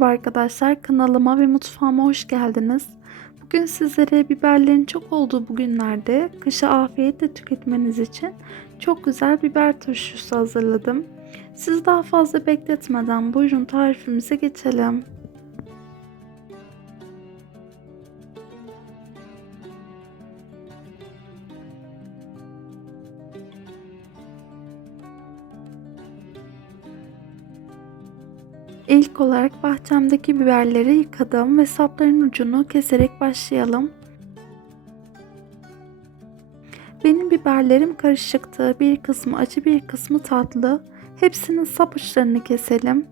Merhaba arkadaşlar kanalıma ve mutfağıma hoş geldiniz. Bugün sizlere biberlerin çok olduğu bugünlerde kışa afiyetle tüketmeniz için çok güzel biber turşusu hazırladım. Siz daha fazla bekletmeden buyurun tarifimize geçelim. İlk olarak bahçemdeki biberleri yıkadım ve sapların ucunu keserek başlayalım. Benim biberlerim karışıktı. Bir kısmı acı bir kısmı tatlı. Hepsinin sap uçlarını keselim.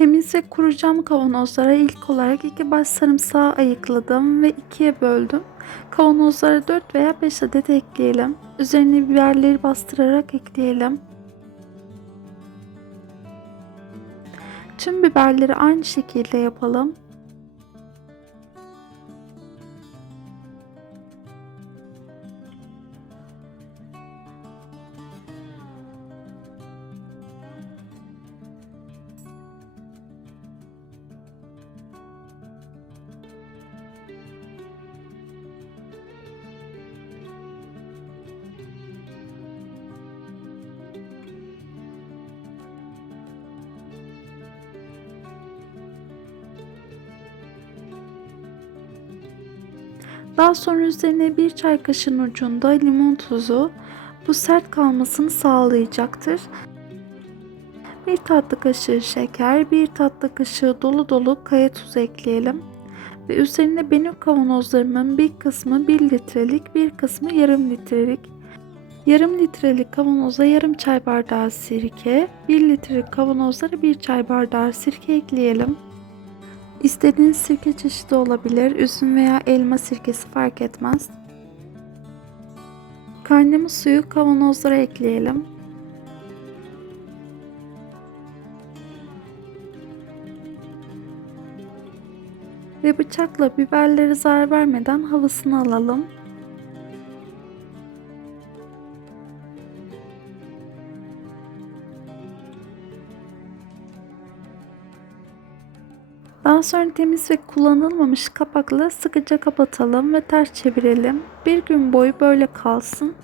Temiz ve kuru cam kavanozlara ilk olarak iki baş sarımsağı ayıkladım ve ikiye böldüm. Kavanozlara 4 veya 5 adet ekleyelim. Üzerine biberleri bastırarak ekleyelim. Tüm biberleri aynı şekilde yapalım. Daha sonra üzerine bir çay kaşığının ucunda limon tuzu bu sert kalmasını sağlayacaktır. Bir tatlı kaşığı şeker, bir tatlı kaşığı dolu dolu kaya tuzu ekleyelim. Ve üzerine benim kavanozlarımın bir kısmı 1 litrelik, bir kısmı yarım litrelik. Yarım litrelik kavanoza yarım çay bardağı sirke, 1 litrelik kavanozlara bir çay bardağı sirke ekleyelim. İstediğiniz sirke çeşidi olabilir. Üzüm veya elma sirkesi fark etmez. Kaynamış suyu kavanozlara ekleyelim. Ve bıçakla biberleri zarar vermeden havasını alalım. Daha sonra temiz ve kullanılmamış kapakla sıkıca kapatalım ve ters çevirelim. Bir gün boyu böyle kalsın.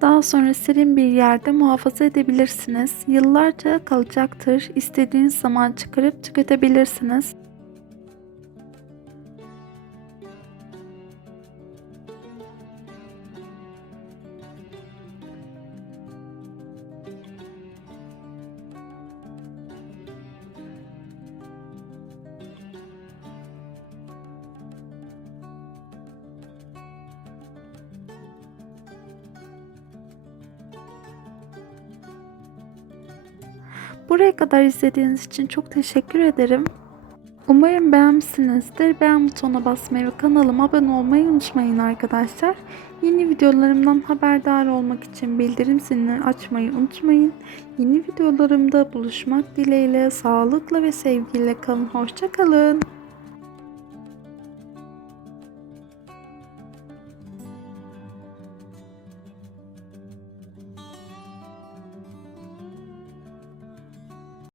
Daha sonra serin bir yerde muhafaza edebilirsiniz. Yıllarca kalacaktır. İstediğiniz zaman çıkarıp tüketebilirsiniz. Buraya kadar izlediğiniz için çok teşekkür ederim. Umarım beğenmişsinizdir. Beğen butonuna basmayı ve kanalıma abone olmayı unutmayın arkadaşlar. Yeni videolarımdan haberdar olmak için bildirim zilini açmayı unutmayın. Yeni videolarımda buluşmak dileğiyle sağlıkla ve sevgiyle kalın. Hoşçakalın.